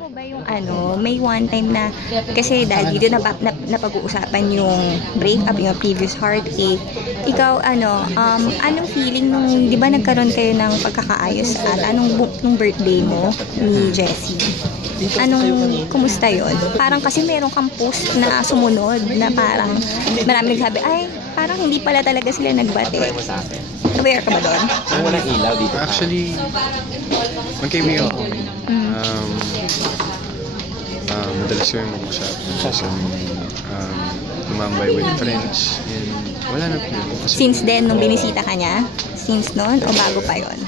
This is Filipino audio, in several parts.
mo ba yung may one time na, kasi dahil dito napag-uusapan yung breakup, yung previous heartache. Ikaw, anong feeling nung, di ba nagkaroon kayo ng pagkakaayos at nung birthday mo ni Jessie? Kumusta yon? Parang kasi meron kang post na sumunod na parang marami nagsabi, ay, parang hindi pala talaga sila nagbate. Aware ka ba doon? Walang ilaw dito. Actually, magkaibigan ko. Madalas ko yung mag-usap. Kasi tumambay with friends. And wala na po. Since then, nung binisita ka niya? Since noon? O bago pa yon?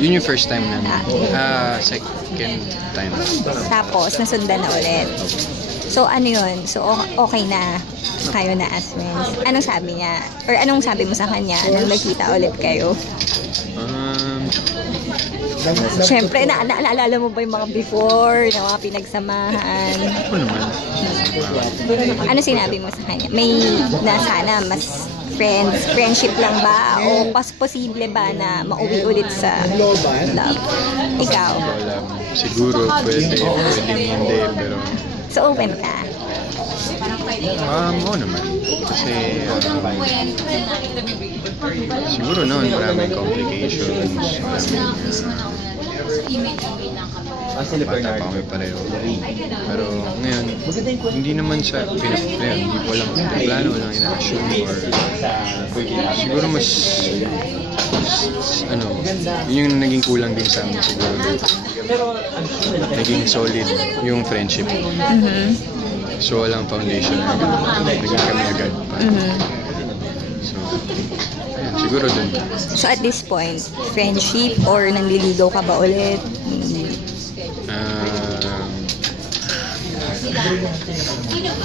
Yun yung first time namin. Second time. Tapos, nasundan na ulit. So, ano yun? So, okay na kayo na as friends. Anong sabi niya? Or anong sabi mo sa kanya nung nagkita ulit kayo? Siyempre, naalala mo ba yung mga before, na mga pinagsamahan? Ako naman. Ano sinabi mo sa kanya? May na sana mas friendship lang ba? O posible ba na mauwi ulit sa love? Ikaw? Siguro, pwedeng hindi, pero... So, open ka? Oo naman. Kasi, siguro noon, maraming complications, bata pa kami pareho. Pero ngayon, hindi naman sa hindi ko alam kung plano, walang ina-assume or siguro mas yun yung naging kulang din sa amin siguro. Naging solid yung friendship. So walang foundation na naging kami agad. So, ayan, siguro dun. So at this point, friendship or nanliligaw ka ba ulit?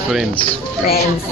Friends. Friends.